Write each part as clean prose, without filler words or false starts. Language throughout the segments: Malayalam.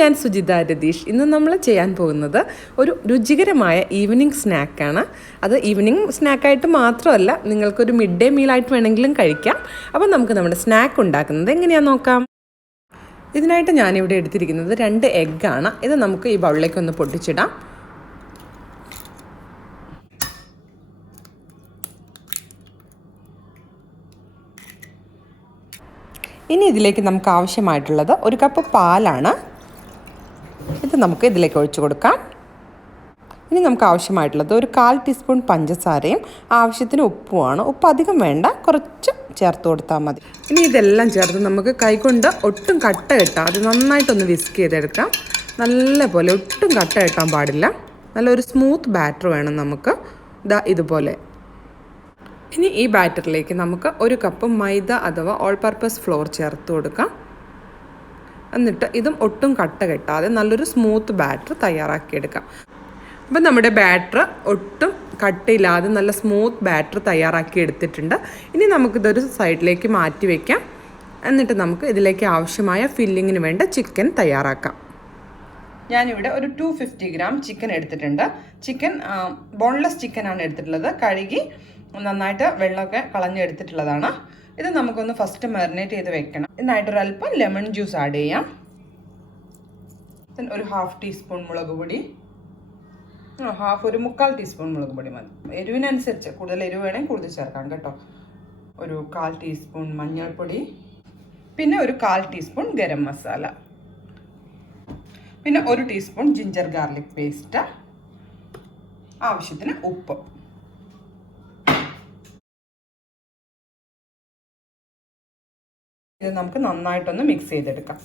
ഞാൻ സുജിത രതീഷ്. ഇന്ന് നമ്മൾ ചെയ്യാൻ പോകുന്നത് ഒരു രുചികരമായ ഈവനിങ് സ്നാക്കാണ്. അത് ഈവനിങ് സ്നാക്കായിട്ട് മാത്രമല്ല, നിങ്ങൾക്കൊരു മിഡ് ഡേ മീലായിട്ട് വേണമെങ്കിലും കഴിക്കാം. അപ്പോൾ നമുക്ക് നമ്മുടെ സ്നാക്ക് ഉണ്ടാക്കുന്നത് എങ്ങനെയാണെന്ന് നോക്കാം. ഇതിനായിട്ട് ഞാനിവിടെ എടുത്തിരിക്കുന്നത് 2 എഗ്ഗാണ്. ഇത് നമുക്ക് ഈ ബൗളിലേക്ക് ഒന്ന് പൊട്ടിച്ചിടാം. ഇനി ഇതിലേക്ക് നമുക്ക് ആവശ്യമായിട്ടുള്ളത് 1 കപ്പ് പാലാണ്. ഇത് നമുക്ക് ഇതിലേക്ക് ഒഴിച്ചു കൊടുക്കാം. ഇനി നമുക്ക് ആവശ്യമായിട്ടുള്ളത് 1/4 ടീസ്പൂൺ പഞ്ചസാരയും ആവശ്യത്തിന് ഉപ്പുമാണ്. ഉപ്പ് അധികം വേണ്ട, കുറച്ച് ചേർത്ത് കൊടുത്താൽ മതി. ഇനി ഇതെല്ലാം ചേർത്ത് നമുക്ക് കൈകൊണ്ട് ഒട്ടും കട്ട കെട്ടാതെ നന്നായിട്ടൊന്ന് വിസ്ക് ചെയ്തെടുക്കാം. നല്ലപോലെ ഒട്ടും കട്ട കെട്ടാൻ പാടില്ല. നല്ലൊരു സ്മൂത്ത് ബാറ്റർ വേണം നമുക്ക്. ഇതുപോലെ. ഇനി ഈ ബാറ്ററിലേക്ക് നമുക്ക് 1 കപ്പ് മൈദ അഥവാ ഓൾ പർപ്പസ് ഫ്ലോർ ചേർത്ത് കൊടുക്കാം. എന്നിട്ട് ഇതും ഒട്ടും കട്ട കെട്ടാതെ നല്ലൊരു സ്മൂത്ത് ബാറ്റർ തയ്യാറാക്കിയെടുക്കാം. അപ്പം നമ്മുടെ ബാറ്റർ ഒട്ടും കട്ടയില്ലാതെ നല്ല സ്മൂത്ത് ബാറ്റർ തയ്യാറാക്കി എടുത്തിട്ടുണ്ട്. ഇനി നമുക്കിതൊരു സൈഡിലേക്ക് മാറ്റി വയ്ക്കാം. എന്നിട്ട് നമുക്ക് ഇതിലേക്ക് ആവശ്യമായ ഫില്ലിങ്ങിന് വേണ്ട ചിക്കൻ തയ്യാറാക്കാം. ഞാനിവിടെ ഒരു 250 ഗ്രാം ചിക്കൻ എടുത്തിട്ടുണ്ട്. ചിക്കൻ ബോൺലെസ് ചിക്കനാണ് എടുത്തിട്ടുള്ളത്. കഴുകി നന്നായിട്ട് വെള്ളമൊക്കെ കളഞ്ഞെടുത്തിട്ടുള്ളതാണ്. ഇത് നമുക്കൊന്ന് ഫസ്റ്റ് മാരിനേറ്റ് ചെയ്ത് വെക്കണം. ഇതിനായിട്ടൊരല്പം ലെമൺ ജ്യൂസ് ആഡ് ചെയ്യാം. ഒരു 1/2 ടീസ്പൂൺ മുളക് പൊടി, ഒരു 3/4 ടീസ്പൂൺ മുളക് പൊടി മതി. എരിവിനനുസരിച്ച് കൂടുതൽ എരിവ് വേണമെങ്കിൽ കൂടുതൽ ചേർക്കാം കേട്ടോ. ഒരു 1/4 ടീസ്പൂൺ മഞ്ഞൾപ്പൊടി, പിന്നെ ഒരു 1/4 ടീസ്പൂൺ ഗരം മസാല, പിന്നെ 1 ടീസ്പൂൺ ജിഞ്ചർ ഗാർലിക് പേസ്റ്റ്, ആവശ്യത്തിന് ഉപ്പ്. ഇത് നമുക്ക് നന്നായിട്ടൊന്ന് മിക്സ് ചെയ്തെടുക്കാം.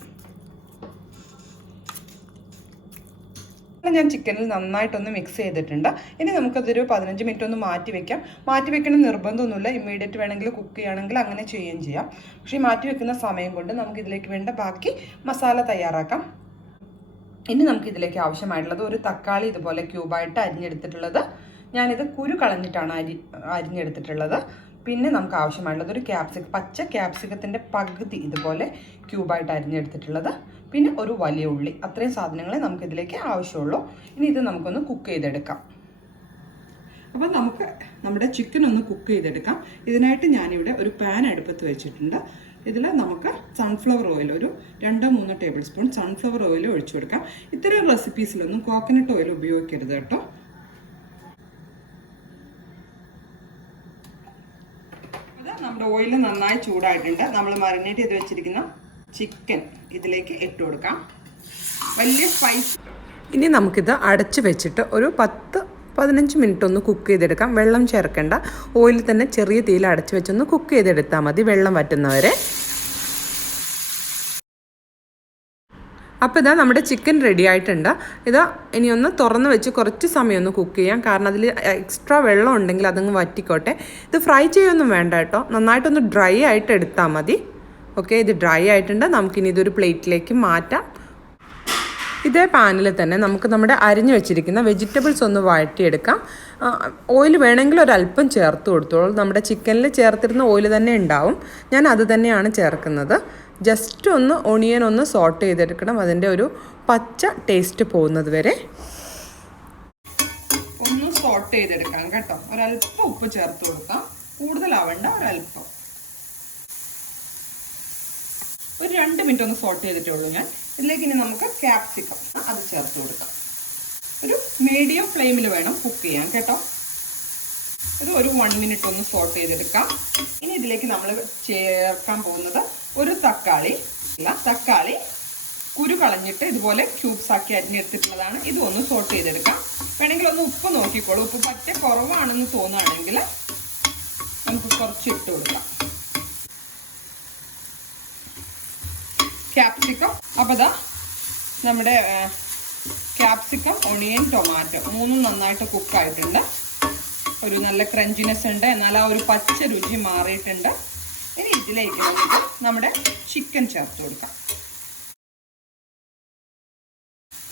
ഞാൻ ചിക്കനിൽ നന്നായിട്ടൊന്ന് മിക്സ് ചെയ്തിട്ടുണ്ട്. ഇനി നമുക്കതൊരു 15 മിനിറ്റ് ഒന്ന് മാറ്റി വെക്കാം. മാറ്റി വെക്കണം നിർബന്ധമൊന്നുമില്ല. ഇമ്മീഡിയറ്റ് വേണമെങ്കിൽ കുക്ക് ചെയ്യുകയാണെങ്കിൽ അങ്ങനെ ചെയ്യുകയും ചെയ്യാം. പക്ഷേ ഈ മാറ്റി വെക്കുന്ന സമയം കൊണ്ട് നമുക്ക് ഇതിലേക്ക് വേണ്ട ബാക്കി മസാല തയ്യാറാക്കാം. ഇനി നമുക്ക് ഇതിലേക്ക് ആവശ്യമായിട്ടുള്ളത് 1 തക്കാളി ഇതുപോലെ ക്യൂബായിട്ട് അരിഞ്ഞെടുത്തിട്ടുള്ളത്. ഞാനിത് കുരു കളഞ്ഞിട്ടാണ് അരിഞ്ഞെടുത്തിട്ടുള്ളത്. പിന്നെ നമുക്ക് ആവശ്യമായിട്ടുള്ളത് ഒരു പച്ച ക്യാപ്സിക്കത്തിൻ്റെ പകുതി ഇതുപോലെ ക്യൂബായിട്ട് അരിഞ്ഞെടുത്തിട്ടുള്ളത്. പിന്നെ ഒരു വലിയ ഉള്ളി. അത്രയും സാധനങ്ങളെ നമുക്കിതിലേക്ക് ആവശ്യമുള്ളൂ. ഇനി ഇത് നമുക്കൊന്ന് കുക്ക് ചെയ്തെടുക്കാം. അപ്പോൾ നമുക്ക് നമ്മുടെ ചിക്കൻ ഒന്ന് കുക്ക് ചെയ്തെടുക്കാം. ഇതിനായിട്ട് ഞാനിവിടെ ഒരു പാൻ അടുപ്പത്ത് വെച്ചിട്ടുണ്ട്. ഇതിൽ നമുക്ക് സൺഫ്ലവർ ഓയിൽ ഒരു 2-3 ടേബിൾ സ്പൂൺ സൺഫ്ലവർ ഓയിൽ ഒഴിച്ചു കൊടുക്കാം. ഇത്തരം റെസിപ്പീസിലൊന്നും കോക്കനട്ട് ഓയിൽ ഉപയോഗിക്കരുത് കേട്ടോ. നമ്മുടെ ഓയിൽ നന്നായി ചൂടായിട്ടുണ്ട്. നമ്മൾ മാരിനേറ്റ് ചെയ്ത് വെച്ചിരിക്കുന്ന ചിക്കൻ ഇതിലേക്ക് ഇട്ട് കൊടുക്കാം. വലിയ സ്പൈസ്. ഇനി നമുക്കിത് അടച്ച് വെച്ചിട്ട് ഒരു 10-15 മിനിറ്റ് ഒന്ന് കുക്ക് ചെയ്തെടുക്കാം. വെള്ളം ചേർക്കേണ്ട. ഓയിൽ തന്നെ ചെറിയ തീയിൽ അടച്ച് വെച്ചൊന്ന് കുക്ക് ചെയ്തെടുത്താൽ മതി, വെള്ളം വറ്റുന്നവരെ. അപ്പോൾ ഇതാ നമ്മുടെ ചിക്കൻ റെഡി ആയിട്ടുണ്ട്. ഇതാ ഇനി ഒന്ന് തുറന്ന് വെച്ച് കുറച്ച് സമയം ഒന്ന് കുക്ക് ചെയ്യാം. കാരണം അതിൽ എക്സ്ട്രാ വെള്ളം ഉണ്ടെങ്കിൽ അതങ്ങ് വറ്റിക്കോട്ടെ. ഇത് ഫ്രൈ ചെയ്യൊന്നും വേണ്ട കേട്ടോ. നന്നായിട്ടൊന്ന് ഡ്രൈ ആയിട്ട് എടുത്താൽ മതി. ഓക്കെ, ഇത് ഡ്രൈ ആയിട്ടുണ്ട്. നമുക്കിനി ഇതൊരു പ്ലേറ്റിലേക്ക് മാറ്റാം. ഇതേ പാനിൽ തന്നെ നമുക്ക് നമ്മുടെ അരിഞ്ഞു വെച്ചിരിക്കുന്ന വെജിറ്റബിൾസ് ഒന്ന് വഴറ്റിയെടുക്കാം. ഓയിൽ വേണമെങ്കിൽ ഒരല്പം ചേർത്ത് കൊടുത്തോളൂ. നമ്മുടെ ചിക്കനിൽ ചേർത്തിരുന്ന ഓയിൽ തന്നെ ഉണ്ടാവും. ഞാൻ അത് തന്നെയാണ് ചേർക്കുന്നത്. ജസ്റ്റ് ഒന്ന് ഒണിയൻ ഒന്ന് സോട്ട് ചെയ്തെടുക്കണം. അതിൻ്റെ ഒരു പച്ച ടേസ്റ്റ് പോകുന്നത് വരെ ഒന്ന് സോട്ട് ചെയ്തെടുക്കാം കേട്ടോ. ഒരല്പം ഉപ്പ് ചേർത്ത് കൊടുക്കാം. കൂടുതലാവണ്ട, ഒരല്പം. ഒരു 2 മിനിറ്റ് ഒന്ന് സോട്ട് ചെയ്തിട്ടേ ഉള്ളൂ ഞാൻ. ഇതിലേക്ക് ഇനി നമുക്ക് ക്യാപ്സിക്കം അത് ചേർത്ത് കൊടുക്കാം. ഒരു മീഡിയം ഫ്ലെയിമിൽ വേണം കുക്ക് ചെയ്യാൻ കേട്ടോ. ഒരു 1 മിനിറ്റ് ഒന്ന് സോട്ട് ചെയ്തെടുക്കാം. ഇനി ഇതിലേക്ക് നമ്മൾ ചേർക്കാൻ പോകുന്നത് ഒരു തക്കാളി കുരു കളഞ്ഞിട്ട് ഇതുപോലെ ക്യൂബ്സ് ആക്കി അരിഞ്ഞെടുത്തിട്ടുള്ളതാണ്. ഇതും ഒന്ന് സോട്ട് ചെയ്തെടുക്കാം. വേണമെങ്കിൽ ഒന്ന് ഉപ്പ് നോക്കിക്കോളൂ. ഉപ്പ് പറ്റ കുറവാണെന്ന് തോന്നുകയാണെങ്കിൽ നമുക്ക് കുറച്ച് ഇട്ട് കൊടുക്കാം. ക്യാപ്സിക്കം. അപ്പോൾ ഇതാ നമ്മുടെ ക്യാപ്സിക്കം, ഒണിയൻ, ടൊമാറ്റോ 3 നന്നായിട്ട് കുക്കായിട്ടുണ്ട്. ഒരു നല്ല ക്രഞ്ചിനെസ് ഉണ്ട്. എന്നാൽ ആ ഒരു പച്ച രുചി മാറിയിട്ടുണ്ട്. ഇനി ഇതിലേക്ക് നമുക്ക് നമ്മുടെ ചിക്കൻ ചേർത്ത് കൊടുക്കാം.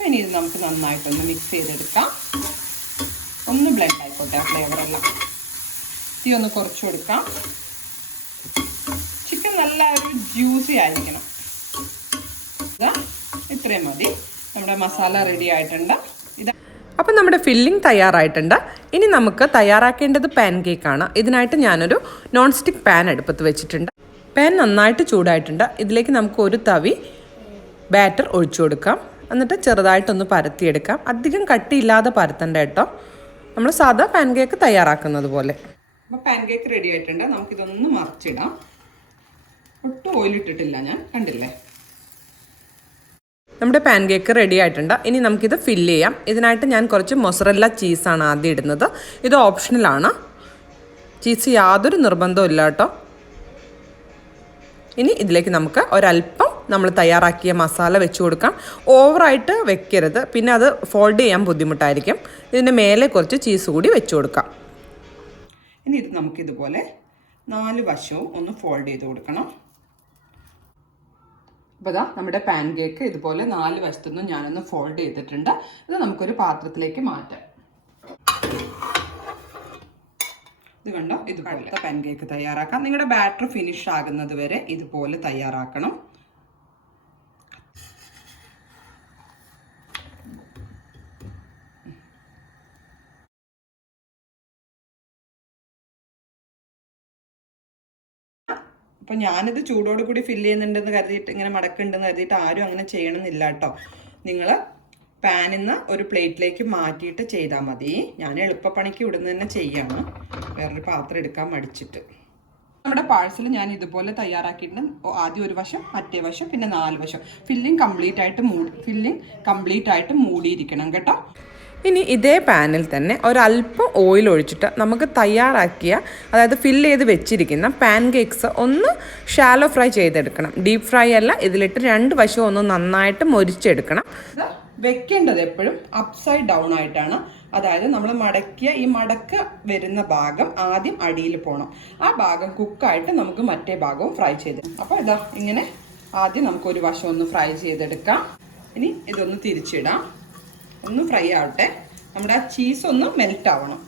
ഇനി ഇത് നമുക്ക് നന്നായിട്ടൊന്ന് മിക്സ് ചെയ്തെടുക്കാം. ഒന്ന് ബ്ലെൻഡ് ആയിക്കോട്ടെ ആ ഫ്ലേവറെല്ലാം. തീ ഒന്ന് കുറച്ച് കൊടുക്കാം. ചിക്കൻ നല്ല ഒരു ജ്യൂസി ആയിരിക്കണം. ഇത്രയും മതി. നമ്മുടെ മസാല റെഡി ആയിട്ടുണ്ട്. അപ്പം നമ്മുടെ ഫില്ലിംഗ് തയ്യാറായിട്ടുണ്ട്. ഇനി നമുക്ക് തയ്യാറാക്കേണ്ടത് പാൻ കേക്കാണ്. ഇതിനായിട്ട് ഞാനൊരു നോൺ സ്റ്റിക്ക് പാൻ അടുപ്പത്ത് വെച്ചിട്ടുണ്ട്. പാൻ നന്നായിട്ട് ചൂടായിട്ടുണ്ട്. ഇതിലേക്ക് നമുക്ക് ഒരു തവി ബാറ്റർ ഒഴിച്ചു കൊടുക്കാം. എന്നിട്ട് ചെറുതായിട്ടൊന്ന് പരത്തിയെടുക്കാം. അധികം കട്ടിയില്ലാതെ പരത്തണ്ട കേട്ടോ, നമ്മൾ സാധാ പാൻ കേക്ക് തയ്യാറാക്കുന്നത് പോലെ. അപ്പോൾ പാൻ കേക്ക് റെഡി ആയിട്ടുണ്ട്. നമുക്കിതൊന്ന് മറിച്ചിടാം. ഒട്ടും ഓയിലിട്ടിട്ടില്ല ഞാൻ, കണ്ടില്ലേ? നമ്മുടെ പാൻ കേക്ക് റെഡി ആയിട്ടുണ്ട്. ഇനി നമുക്കിത് ഫില്ല് ചെയ്യാം. ഇതിനായിട്ട് ഞാൻ കുറച്ച് മൊസറല്ല ചീസാണ് ആദ്യം ഇടുന്നത്. ഇത് ഓപ്ഷണലാണ്. ചീസ് യാതൊരു നിർബന്ധവും ഇല്ല കേട്ടോ. ഇനി ഇതിലേക്ക് നമുക്ക് ഒരല്പം നമ്മൾ തയ്യാറാക്കിയ മസാല വെച്ച് കൊടുക്കാം. ഓവറായിട്ട് വെക്കരുത്, പിന്നെ അത് ഫോൾഡ് ചെയ്യാൻ ബുദ്ധിമുട്ടായിരിക്കും. ഇതിൻ്റെ മേലെ കുറച്ച് ചീസ് കൂടി വെച്ച് കൊടുക്കാം. ഇനി ഇത് നമുക്കിതുപോലെ 4 വശവും ഒന്ന് ഫോൾഡ് ചെയ്ത് കൊടുക്കണം. അപ്പോൾ ഇതാ നമ്മുടെ പാൻ കേക്ക് ഇതുപോലെ 4 വശത്തുനിന്നും ഞാനൊന്ന് ഫോൾഡ് ചെയ്തിട്ടുണ്ട്. ഇത് നമുക്കൊരു പാത്രത്തിലേക്ക് മാറ്റാം. ഇത് കണ്ടോ, ഇതുപോലത്തെ പാൻ കേക്ക് തയ്യാറാക്കാം. നിങ്ങളുടെ ബാറ്റർ ഫിനിഷ് ആകുന്നത് വരെ ഇതുപോലെ തയ്യാറാക്കണം. അപ്പം ഞാനിത് ചൂടോട് കൂടി ഫില്ല് ചെയ്യുന്നുണ്ടെന്ന് കരുതിയിട്ട്, ഇങ്ങനെ മടക്കുന്നുണ്ടെന്ന് കരുതിയിട്ട് ആരും അങ്ങനെ ചെയ്യണമെന്നില്ല കേട്ടോ. നിങ്ങൾ പാനിൽ നിന്ന് ഒരു പ്ലേറ്റിലേക്ക് മാറ്റിയിട്ട് ചെയ്താൽ മതി. ഞാൻ എളുപ്പപ്പണിക്ക് ഇവിടുന്ന് തന്നെ ചെയ്യാണ്, വേറൊരു പാത്രം എടുക്കാൻ മടിച്ചിട്ട്. നമ്മുടെ പാഴ്സൽ ഞാൻ ഇതുപോലെ തയ്യാറാക്കിയിട്ടുണ്ട്. ആദ്യം ഒരു വശം, മറ്റേ വശം, പിന്നെ 4 വശം. ഫില്ലിംഗ് കംപ്ലീറ്റ് ആയിട്ട് മൂടിയിരിക്കണം കേട്ടോ. ഇനി ഇതേ പാനിൽ തന്നെ ഒരല്പം ഓയിൽ ഒഴിച്ചിട്ട് നമുക്ക് തയ്യാറാക്കിയ, അതായത് ഫില്ല് ചെയ്ത് വെച്ചിരിക്കുന്ന പാൻ കേക്ക്സ് ഒന്ന് ഷാലോ ഫ്രൈ ചെയ്തെടുക്കണം. ഡീപ്പ് ഫ്രൈ അല്ല, ഇതിലിട്ട് 2 വശവും ഒന്ന് നന്നായിട്ട് മൊരിച്ചെടുക്കണം. വെക്കേണ്ടത് എപ്പോഴും അപ്സൈഡ് ഡൗൺ ആയിട്ടാണ്. അതായത് നമ്മൾ മടക്കിയ ഈ മടക്ക് വരുന്ന ഭാഗം ആദ്യം അടിയിൽ പോകണം. ആ ഭാഗം കുക്കായിട്ട് നമുക്ക് മറ്റേ ഭാഗവും ഫ്രൈ ചെയ്ത്. അപ്പോൾ ഇതാ ഇങ്ങനെ ആദ്യം നമുക്കൊരു വശം ഒന്ന് ഫ്രൈ ചെയ്തെടുക്കാം. ഇനി ഇതൊന്ന് തിരിച്ചിടാം. ഒന്ന് ഫ്രൈ ആവട്ടെ. നമ്മുടെ ആ ചീസ് ഒന്ന് മെൽറ്റ് ആവണം.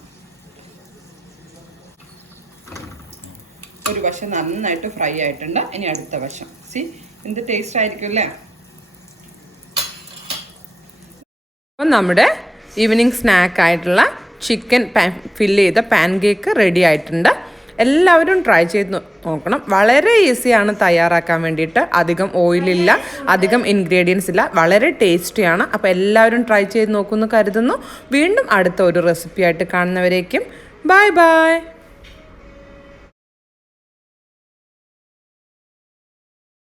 ഒരു വശം നന്നായിട്ട് ഫ്രൈ ആയിട്ടുണ്ട്. ഇനി അടുത്ത വശം. എന്ത് ടേസ്റ്റ് ആയിരിക്കും അല്ലേ? അപ്പം നമ്മുടെ ഈവനിങ് സ്നാക്കായിട്ടുള്ള ചിക്കൻ ഫില്ല് ചെയ്ത പാൻ കേക്ക് റെഡി ആയിട്ടുണ്ട്. എല്ലാവരും ട്രൈ ചെയ്ത് നോക്കണം. വളരെ ഈസിയാണ് തയ്യാറാക്കാൻ വേണ്ടിയിട്ട്. അധികം ഓയിലില്ല, അധികം ഇൻഗ്രീഡിയൻസ് ഇല്ല, വളരെ ടേസ്റ്റിയാണ്. അപ്പോൾ എല്ലാവരും ട്രൈ ചെയ്ത് നോക്കുമെന്ന് കരുതുന്നു. വീണ്ടും അടുത്ത ഒരു റെസിപ്പി ആയിട്ട് കാണുന്നവരേക്കും ബൈ ബൈ.